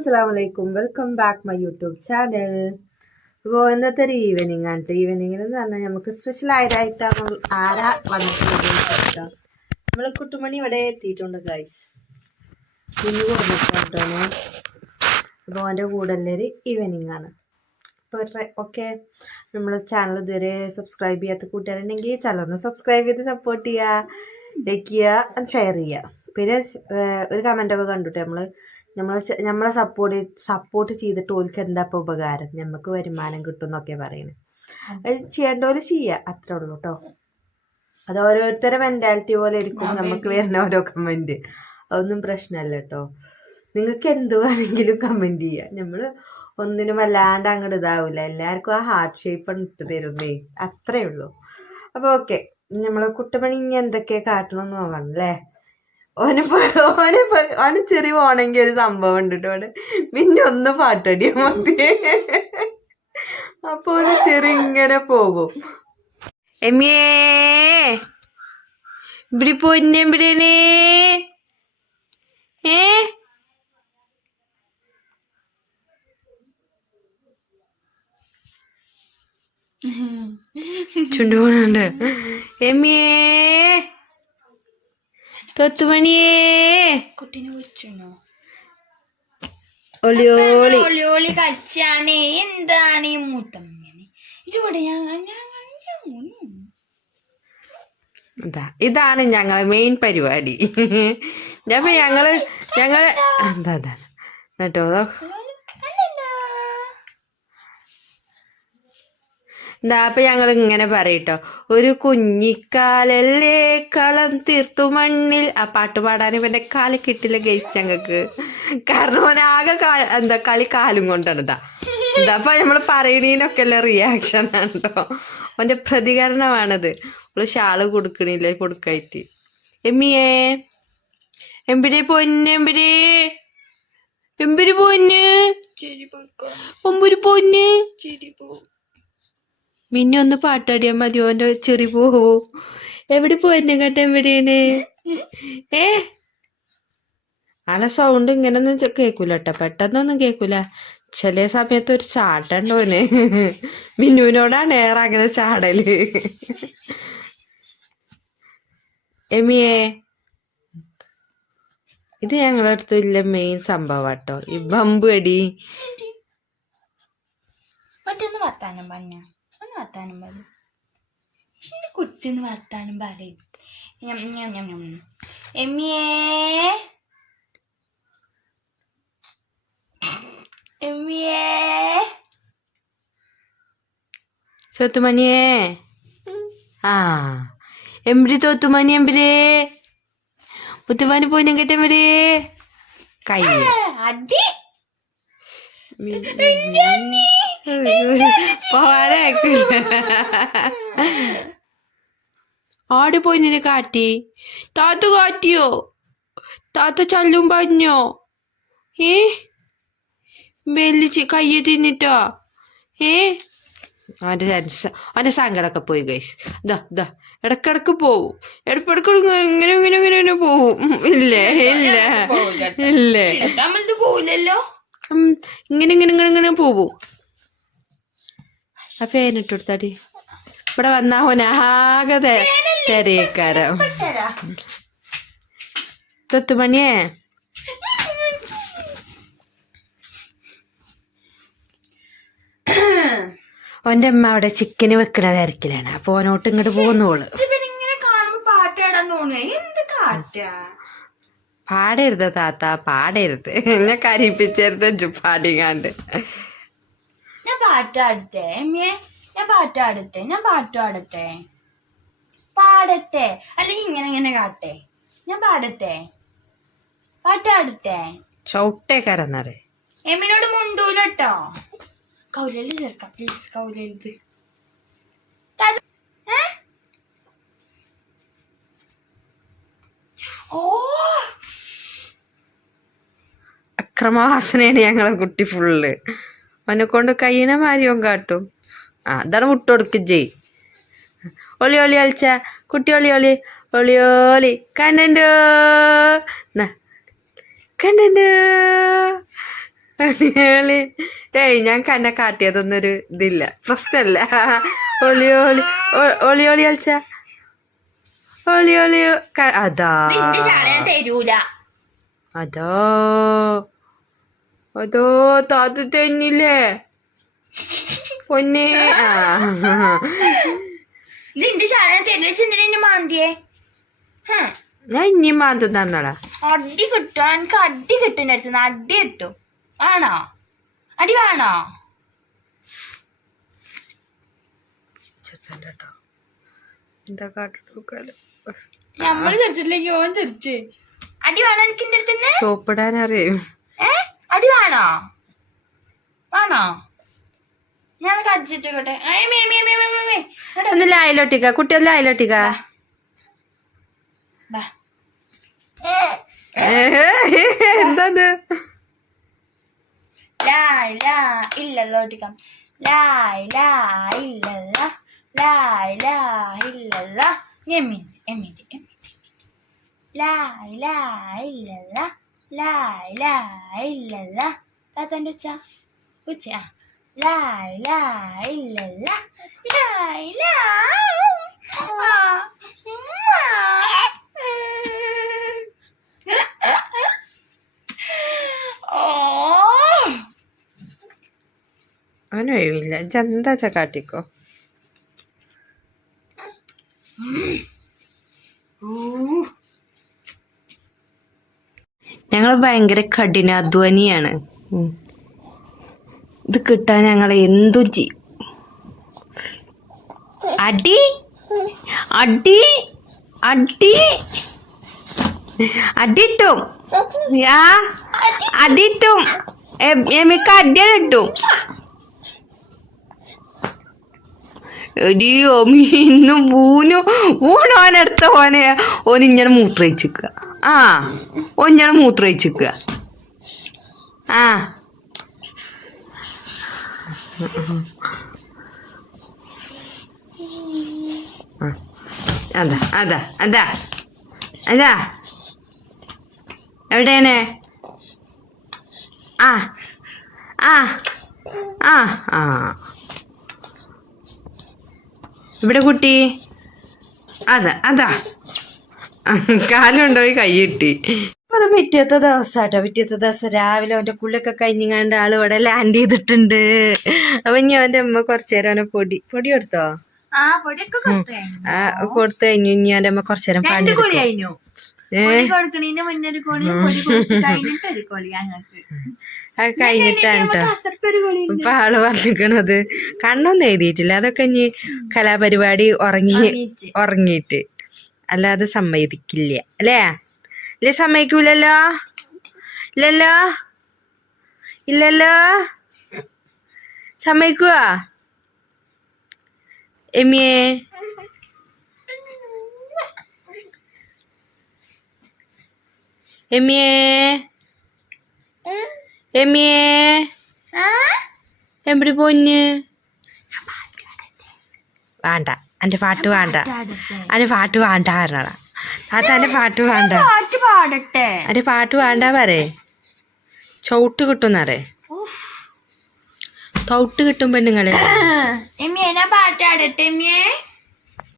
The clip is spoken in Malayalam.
അസ്സാം welcome back my YouTube channel അപ്പോൾ ഇന്നത്തെ ഒരു ഈവനിങ് ആണ് ഈവനിങ്ങിൽ എന്ന് പറഞ്ഞാൽ നമുക്ക് സ്പെഷ്യൽ ആയതായിട്ടാണ് ആരാ വന്നിട്ടുള്ളത് നമ്മൾ കുട്ടുമണി ഇവിടെ എത്തിയിട്ടുണ്ട് ഗൈസ് ഇനി കൊടുത്തിട്ടാണ് അപ്പോൾ അവന്റെ കൂടെ ഒരു ഈവനിങ് ആണ്. അപ്പോൾ ഓക്കെ നമ്മൾ ചാനൽ ഇതുവരെ സബ്സ്ക്രൈബ് ചെയ്യാത്ത കൂട്ടുകാരുണ്ടെങ്കിൽ ചാനൽ സബ്സ്ക്രൈബ് ചെയ്ത് സപ്പോർട്ട് ചെയ്യുക ലൈക്ക് ചെയ്യുക ഷെയർ ചെയ്യുക. പിന്നെ ഒരു കമന്റൊക്കെ കണ്ടുട്ടെ നമ്മൾ നമ്മൾ നമ്മളെ സപ്പോർട്ട് സപ്പോർട്ട് ചെയ്തിട്ട് ഓൽക്ക് എന്താ ഇപ്പോൾ ഉപകാരം? നമുക്ക് വരുമാനം കിട്ടും എന്നൊക്കെ പറയുന്നത് അത് ചെയ്യുക അത്രേ ഉള്ളൂ കേട്ടോ അത് ഓരോരുത്തരുടെ മെന്റാലിറ്റി പോലെ ഇരിക്കും നമുക്ക് വരുന്ന ഓരോ കമന്റ് അതൊന്നും പ്രശ്നമല്ല കേട്ടോ നിങ്ങൾക്ക് എന്ത് വേണമെങ്കിലും കമന്റ് ചെയ്യുക നമ്മൾ ഒന്നിനും വല്ലാണ്ട് അങ്ങോട്ട് ഇതാവില്ല എല്ലാവർക്കും ആ ഹാർട്ട് ഷേപ്പ് ഇട്ട് തരുന്നേ. അത്രേ ഉള്ളൂ. അപ്പോൾ ഓക്കെ നമ്മൾ കുട്ടപ്പണി ഇനി എന്തൊക്കെ കാട്ടണമെന്ന് നോക്കണം അല്ലേ ഓന് ഓന് ഓന് ചെറിയ പോണെങ്കിൽ ഒരു സംഭവം ഉണ്ട് കേട്ടോ അവിടെ. പിന്നെ ഒന്ന് പാട്ടടിയാ മതി. അപ്പൊ ഓന് ചെറിയ ഇങ്ങനെ പോകും. എമ്മിയേ ഇവിടെ പൊന്നെവിടെയാണ് ഏ? ചുണ്ടുപോണുണ്ട് എമ്മിയേ. തൊത്തുമണിയേ കുട്ടീനെ വിളിച്ചോ ഒളിയോളി ഒളിയോളി ഒളി. കച്ചാനേ എന്താണ് ഈ മൂത്തമ്മനെ? ഇതോടെ ഞാൻ ഇതാ ഇതാണ് ഞങ്ങളെ മെയിൻ പരിപാടി. ഞങ്ങൾ ഞങ്ങൾ എന്താ എന്താ എന്നിട്ടോ അതോ എന്താ അപ്പൊ ഞങ്ങൾ ഇങ്ങനെ പറയട്ടോ. ഒരു കുഞ്ഞിക്കാലല്ലേ കളം തീർത്തു മണ്ണിൽ. ആ പാട്ട് പാടാൻ ഇവന്റെ കാൽ കിട്ടില്ല ഗേസ് ഞങ്ങക്ക്. കാരണം ഓൻ ആകെ എന്താ കളി കാലും കൊണ്ടാണ് ഇതാ എന്താ അപ്പൊ നമ്മൾ പറയണീനൊക്കെ അല്ല റിയാക്ഷൻ ആണ് കേട്ടോ അവന്റെ പ്രതികരണമാണത്. അവൾ ഷാൾ കൊടുക്കണില്ല കൊടുക്കായിട്ട്. എമ്മിയേ എമ്പിരി പൊന്ന് എമ്പിരി എമ്പിരി പൊന്ന്. ഒമ്പൊരു പൊന്ന്. ചിരി പോ മിന്നെ ഒന്ന് പാട്ടാടിയാ മതി ഓന്റെ ചെറി പോവോ. എവിടെ പോയെന്നെ കേട്ടെ എവിടെയാണ്? ഏ? ആളെ സൗണ്ട് ഇങ്ങനൊന്നും കേക്കൂല കേട്ടോ പെട്ടെന്നൊന്നും കേക്കൂല. ചില സമയത്ത് ഒരു ചാട്ടണ്ടോന് മിന്നുവിനോടാണ് ഏറെ അങ്ങനെ ചാടൽ. എമിയേ ഇത് ഞങ്ങളുടെ അടുത്ത് ഇല്ല മെയിൻ സംഭവം കേട്ടോ ഈ ബമ്പ് അടി പറ്റൊന്ന് വർത്താനം പറഞ്ഞ. ഒന്ന് വർത്താനം പറയും. എന്റെ കുട്ടിന്ന് വർത്താനം പറയും. എമ്മിയേ. എമ്മിയേ. സ്വത്തുമണിയേ ആ. എമ്പിടി തോത്തുമണി എമ്പിരേ മുത്തുമാനി പോയിനും കേട്ടെമ്പിരേ കൈ. അടി. ആട് നിന്നെ കാറ്റി താത്ത കാറ്റിയോ താത്ത ചല്ലും പറഞ്ഞോ? ഏ? വെല്ലിച്ച് കയ്യെ തിന്നിട്ടോ? ഏ? അവന്റെ ടെൻഷൻ അവന്റെ സങ്കടമൊക്കെ പോയി ഗൈസ് ദാ ദാ ഇടക്കിടക്ക് പോവും. ഇടക്കിടക്ക് ഇങ്ങനെ ഇങ്ങനെ ഇങ്ങനെ ഇങ്ങനെ പോവും. ഇല്ലേ ഇല്ല ഇല്ലേ. ഇങ്ങനെ ഇങ്ങനെ ഇങ്ങനെ ഇങ്ങനെ പോവും. ആ ഫാൻ ഇട്ട് കൊടുത്താടി ഇവിടെ വന്നാ ഓനാകെ തെരയക്കാരം. തരാ തൊത്തുമണിയേ ഓന്റെ അമ്മ അവിടെ ചിക്കന് വെക്കണ തിരക്കിലാണ്. അപ്പൊ ഓനോട്ട് ഇങ്ങോട്ട് പോകുന്നോൾ പാടരുത് താത്ത പാടരുത്. എന്നെ കരയിപ്പിച്ചരുത് പാടിങ്ങാണ്ട്. പാട്ടാടട്ടെ എമ്മിയെ ഞാൻ പാട്ടാടട്ടെ ഞാൻ പാട്ടാടട്ടെ പാടട്ടെ. അല്ലെങ്കിൽ ഇങ്ങനെ ഇങ്ങനെ കാട്ടെ. ഞാൻ പാടട്ടെ. പാട്ടാടട്ടെ ചവിട്ടേക്കാരെന്നറിയ എമ്മിനോട് മുണ്ടൂലട്ടോ. കൗലല് ചേർക്ക പ്ലീസ് കൗലരുത് ഓ! അക്രമവാസനയാണ് ഞങ്ങളെ കുട്ടി ഫുള്ള് അവനെ കൊണ്ട് കയ്യണ മാരിയും കാട്ടും. ആ അതാണ് വിട്ടുകൊടുക്കും ജയ്. ഒളി ഒളി ഒളിച്ച കുട്ടി ഒളി ഒളി. ഒളി ഒളി. കണ്ടോ കണ്ടോ ഒളി ഏയ് ഞാൻ കന്നെ കാട്ടിയതൊന്നൊരു ഇതില്ല. പ്രശ്നമല്ല ഒളി ഒളി. ഒ- ഒളി ഒളി കളിച്ച ഒളി ഒളി. അതാ. അതോ. അതോ താത്ത തെന്നില്ലേ? പൊന്നെ. ആ. നിന്റെ ശാല ഞാൻ തരൂല ചെന്തിനെ എന്നെ മാന്തിയേ? ഹ്. ഞാൻ ഇനിയും മാന്തും തന്നടാ. അടി കിട്ടും. എനിക്ക് അടി കിട്ടുന്ന അടുത്ത് അടി കിട്ടും. ആണോ? അടി വേണോ? എന്താ നമ്മൾ തെറിച്ചിട്ടില്ലെങ്കിൽ ഓൻ ചെറിച്ചേ അടി വേണോ എനിക്ക് എന്റെ അടുത്ത് സോപ്പിടാൻ അറിയും ഏ? അടി വേണോ? വേണോ? ഞാൻ കടിച്ചിട്ടോട്ടെ ഒന്ന് ലായിലോട്ടിക്ക കുട്ടി ഒന്ന് ലായിലോട്ടിക്ക എന്തത് ലായ് ലാ ഇല്ലല്ലോ ഒട്ടിക്കാം. ലായ് ലാ ഇല്ലല്ല. ലായ് ലാ ഇല്ലല്ല. എമ്മിൻ എമ്മിൻ ലായ് ലാ ഇല്ലല്ല. ലായ് ലാ ഇല്ലല്ല താത്തന്റെ ഉച്ച ഉച്ച ആ ലായ് ലാ ഇല്ലല്ല ലായ് ലാ ആ, ഉമ്മ. ഓ അവന് ഒഴിവില്ല എന്താ കാട്ടിക്കോ ഞങ്ങൾ ഭയങ്കര കഠിനാധ്വാനിയാണ് ഇത് കിട്ടാൻ ഞങ്ങൾ എന്തും ചെയ്യും അടി? അടി? അടി? അടിട്ടും യാ? എമിക്ക എമിക്ക് അടിയാണ് ഇട്ടും എടി മീന്നു പൂനു ഊണോനെടുത്ത ഓനെ ഓൻ ഇങ്ങനെ മൂത്രയിച്ചിക്ക ആ ഓൻ ഇങ്ങനെ മൂത്രയിച്ചിക്ക ആ. ആ. അതാ അതാ അതാ. അതാ. എവിടെയാണ്? ആ ആ ആ ആ. ഇവിടെ കുട്ടി? അതാ അതാ. കാലുണ്ടോ? കൈ കിട്ടി അത് പിറ്റേത്തെ ദിവസാട്ടോ. പിറ്റേത്തെ ദിവസം രാവിലെ അവന്റെ കുള്ളൊക്കെ കഴിഞ്ഞാണ്ട് ആൾ ഇവിടെ ലാൻഡ് ചെയ്തിട്ടുണ്ട്. അപ്പൊ ഇനി അവന്റെ അമ്മ കുറച്ചു നേരം അവനെ പൊടി പൊടി കൊടുത്തോ? ആ പൊടിയൊക്കെ കൊടുത്തേ കഴിഞ്ഞു. ഇനി അവന്റെ അമ്മ കുറച്ചു നേരം പൊടി കൊടുക്കണേന് അത് കഴിഞ്ഞിട്ടാണ് കേട്ടോ ഇപ്പൊ ആൾ പറഞ്ഞിരിക്കണത് കണ്ണൊന്നും എഴുതിയിട്ടില്ല. അതൊക്കെ ഇനി കലാപരിപാടി ഉറങ്ങി ഉറങ്ങിയിട്ട്. അല്ലാതെ സമ്മതിക്കില്ല. അല്ലേ? അല്ലേ സമ്മതിക്കൂലല്ലോ? ഇല്ലല്ലോ? ഇല്ലല്ലോ? സമ്മതിക്കുവാ? എമിയെ? എമിയെ? എമിയെ? എവിടെ പോഞ്ഞ് വേണ്ട. എന്റെ പാട്ട് വേണ്ട. എന്റെ പാട്ട് വേണ്ട പറഞ്ഞടാ താത്ത എന്റെ പാട്ട് വേണ്ട. എന്റെ പാട്ട് വേണ്ട പറേ ചവിട്ട് കിട്ടുന്നറേ തൗട്ട് കിട്ടും പെണ്ണുങ്ങളെ. എമ്മിയെ